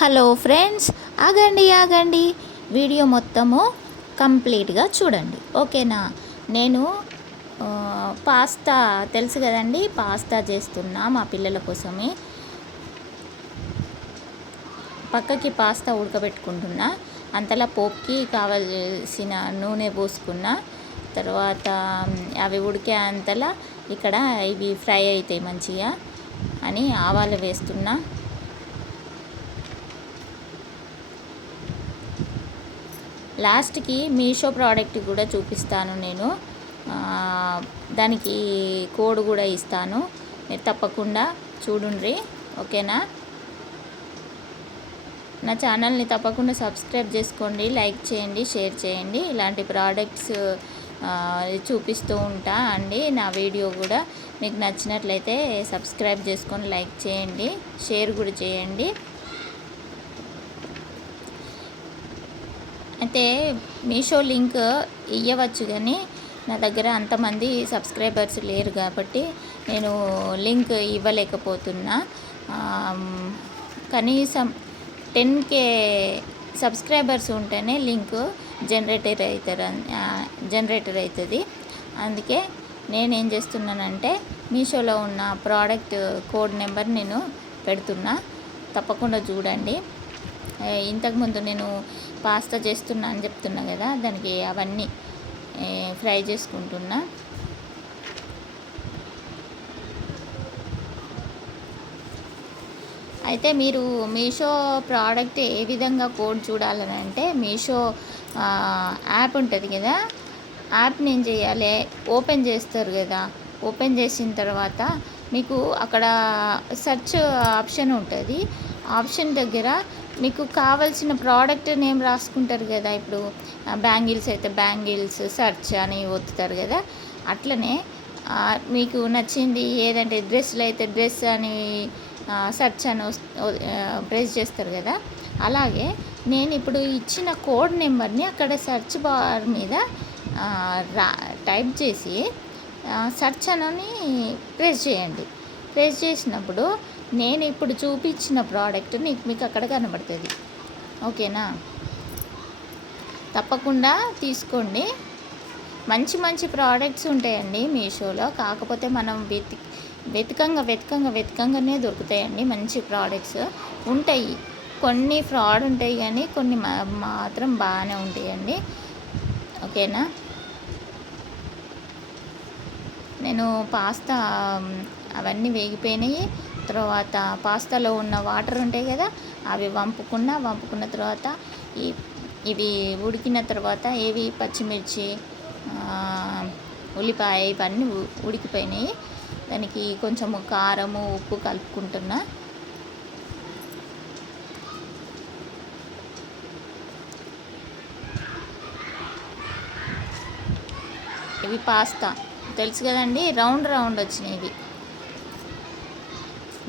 Hello friends, ఆగండి video మొత్తము కంప్లీట్గా చూడండి, ఓకేనా. నేను పాస్తా తెలుసు కదండి, పాస్తా చేస్తున్నా మా పిల్లల కోసమే. పక్కకి పాస్తా ఉడకబెట్టుకుంటున్నా. అంతలా పోపుకి కావాల్సిన నూనె పోసుకున్నా. తర్వాత అవి ఉడికే అంతలా ఇక్కడ ఇవి ఫ్రై అవుతాయి మంచిగా అని ఆవాలు వేస్తున్నా. లాస్ట్కి మీషో ప్రోడక్ట్ కూడా చూపిస్తాను నేను, దానికి కోడ్ కూడా ఇస్తాను, మీరు తప్పకుండా చూడండి, ఓకేనా. నా ఛానల్ని తప్పకుండా సబ్స్క్రైబ్ చేసుకోండి, లైక్ చేయండి, షేర్ చేయండి. ఇలాంటి ప్రోడక్ట్స్ చూపిస్తూ ఉంటా అండి. నా వీడియో కూడా మీకు నచ్చినట్లయితే సబ్స్క్రైబ్ చేసుకొని లైక్ చేయండి, షేర్ కూడా చేయండి. అయితే మీషో లింక్ ఇవ్వచ్చు, కానీ నా దగ్గర అంతమంది సబ్స్క్రైబర్స్ లేరు కాబట్టి నేను లింక్ ఇవ్వలేకపోతున్నా. కనీసం 10K సబ్స్క్రైబర్స్ ఉంటేనే లింక్ జనరేటర్ అవుతుంది. అందుకే నేనేం చేస్తున్నానంటే మీషోలో ఉన్న ప్రోడక్ట్ కోడ్ నెంబర్ నేను పెడుతున్నా, తప్పకుండా చూడండి. ఇంతకుముందు నేను పాస్తా చేస్తున్నా అని చెప్తున్నా కదా, దానికి అవన్నీ ఫ్రై చేసుకుంటున్నా. అయితే మీరు మీషో ప్రోడక్ట్ ఏ విధంగా కోడ్ చూడాలని అంటే, మీషో యాప్ ఉంటుంది కదా, యాప్ని ఏం చేయాలి, ఓపెన్ చేస్తారు కదా, ఓపెన్ చేసిన తర్వాత మీకు అక్కడ సెర్చ్ ఆప్షన్ ఉంటుంది. ఆప్షన్ దగ్గర మీకు కావాల్సిన ప్రోడక్ట్ నేమ్ రాసుకుంటారు కదా. ఇప్పుడు బ్యాంగిల్స్ అయితే బ్యాంగిల్స్ సెర్చ్ అని ఒత్తుతారు కదా, అట్లనే మీకు నచ్చింది ఏదంటే డ్రెస్సులు అయితే డ్రెస్ అని సెర్చ్ అని ప్రెస్ చేస్తారు కదా. అలాగే నేను ఇప్పుడు ఇచ్చిన కోడ్ నెంబర్ని అక్కడ సెర్చ్ బార్ మీద టైప్ చేసి సెర్చ్ అని ప్రెస్ చేయండి. ప్రెస్ చేసినప్పుడు నేను ఇప్పుడు చూపించిన ప్రోడక్ట్ మీకు అక్కడ కనబడుతుంది, ఓకేనా. తప్పకుండా తీసుకోండి. మంచి మంచి ప్రోడక్ట్స్ ఉంటాయండి మీషోలో. కాకపోతే మనం వెతకంగానే దొరుకుతాయండి మంచి ప్రోడక్ట్స్ ఉంటాయి. కొన్ని ఫ్రాడ్ ఉంటాయి కానీ కొన్ని మాత్రం బాగానే ఉంటాయండి, ఓకేనా. నేను పాస్తా అవన్నీ వేగిపోయినాయి. తర్వాత పాస్తాలో ఉన్న వాటర్ ఉంటాయి కదా, అవి వంపుకున్న తర్వాత ఇవి ఉడికిన తర్వాత పచ్చిమిర్చి, ఉల్లిపాయ ఇవన్నీ ఉడికిపోయినాయి. దానికి కొంచెము కారము ఉప్పు కలుపుకుంటున్నా. ఇవి పాస్తా తెలుసు కదండి, రౌండ్ వచ్చినాయి.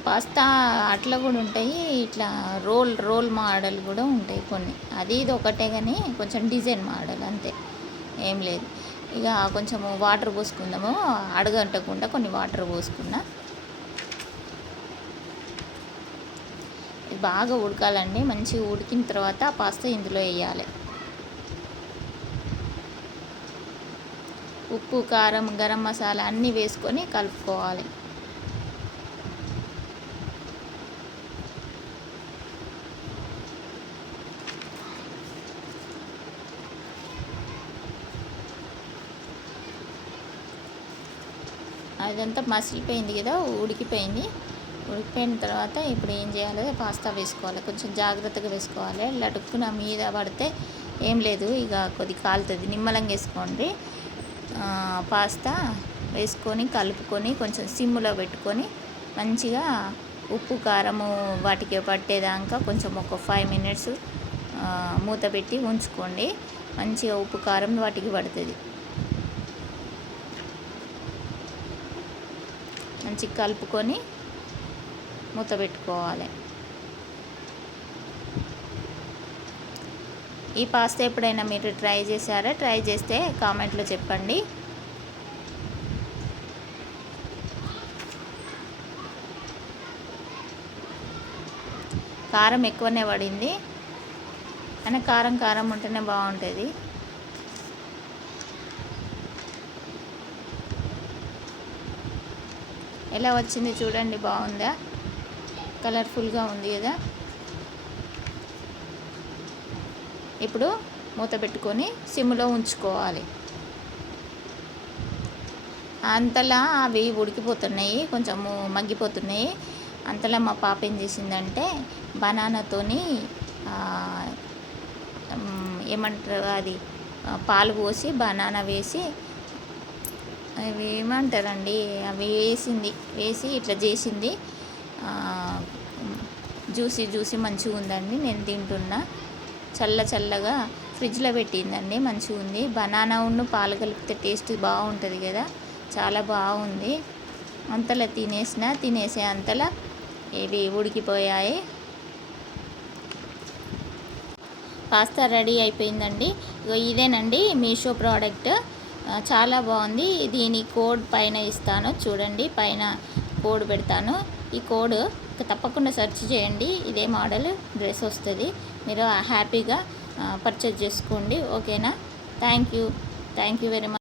పాస్తా అట్లా కూడా ఉంటాయి, ఇట్లా రోల్ మోడల్ కూడా ఉంటాయి కొన్ని. ఇది ఒకటే కానీ కొంచెం డిజైన్ మోడల్ అంతే, ఏం లేదు. ఇక కొంచెము వాటర్ పోసుకుందాము, అడగంటకుండా కొన్ని వాటర్ పోసుకున్నా. ఇది బాగా ఉడకాలండి. మంచిగా ఉడికిన తర్వాత పాస్తా ఇందులో వేయాలి. ఉప్పు, కారం, గరం మసాలా అన్నీ వేసుకొని కలుపుకోవాలి. అదంతా మసిలిపోయింది కదా, ఉడికిపోయిన తర్వాత ఇప్పుడు ఏం చేయాలి, పాస్తా వేసుకోవాలి. కొంచెం జాగ్రత్తగా వేసుకోవాలి, లటుక్కున మీద పడితే ఏం లేదు, ఇక కొద్ది కాలుతుంది. నిమ్మలంగా వేసుకోండి. పాస్తా వేసుకొని కలుపుకొని కొంచెం సిమ్లో పెట్టుకొని మంచిగా ఉప్పు కారము వాటికి పట్టేదాకా కొంచెం ఒక 5 minutes మూత పెట్టి ఉంచుకోండి. మంచిగా ఉప్పు కారం వాటికి పడుతుంది. మంచిగా కలుపుకొని మూత పెట్టుకోవాలి. ఈ పాస్తా ఎప్పుడైనా మీరు ట్రై చేశారా? ట్రై చేస్తే కామెంట్లో చెప్పండి. కారం ఎక్కువనే పడింది. అయినా కారం కారం ఉంటేనే బాగుంటుంది. ఎలా వచ్చింది చూడండి, బాగుందా? కలర్ఫుల్గా ఉంది కదా. ఇప్పుడు మూత పెట్టుకొని సిమ్లో ఉంచుకోవాలి. అంతలా అవి ఉడికిపోతున్నాయి, కొంచెము మగ్గిపోతున్నాయి. అంతలా మా పాప ఏం చేసిందంటే బనానాతోని ఏమంటారు అది, పాలు పోసి బనానా వేసి, అవి ఏమంటారండి, అవి వేసి ఇట్లా చేసింది. జ్యూసీ మంచిగా ఉందండి. నేను తింటున్నా. చల్లగా ఫ్రిడ్జ్లో పెట్టిందండి, మంచిగా ఉంది. బనానా ఉన్న పాలు కలిపితే టేస్ట్ బాగుంటుంది కదా, చాలా బాగుంది. అంతలా తినేసే అంతలా ఇవి ఉడికిపోయాయి. పాస్తా రెడీ అయిపోయిందండి. ఇదేనండి మీషో ప్రోడక్ట్, చాలా బాగుంది. దీని కోడ్ పైన ఇస్తాను చూడండి, పైన కోడ్ పెడతాను. ఈ కోడ్ తప్పకుండా సెర్చ్ చేయండి. ఇదే మోడల్ డ్రెస్ వస్తుంది. మీరు హ్యాపీగా పర్చేజ్ చేసుకోండి. ఓకేనా? Thank you very much.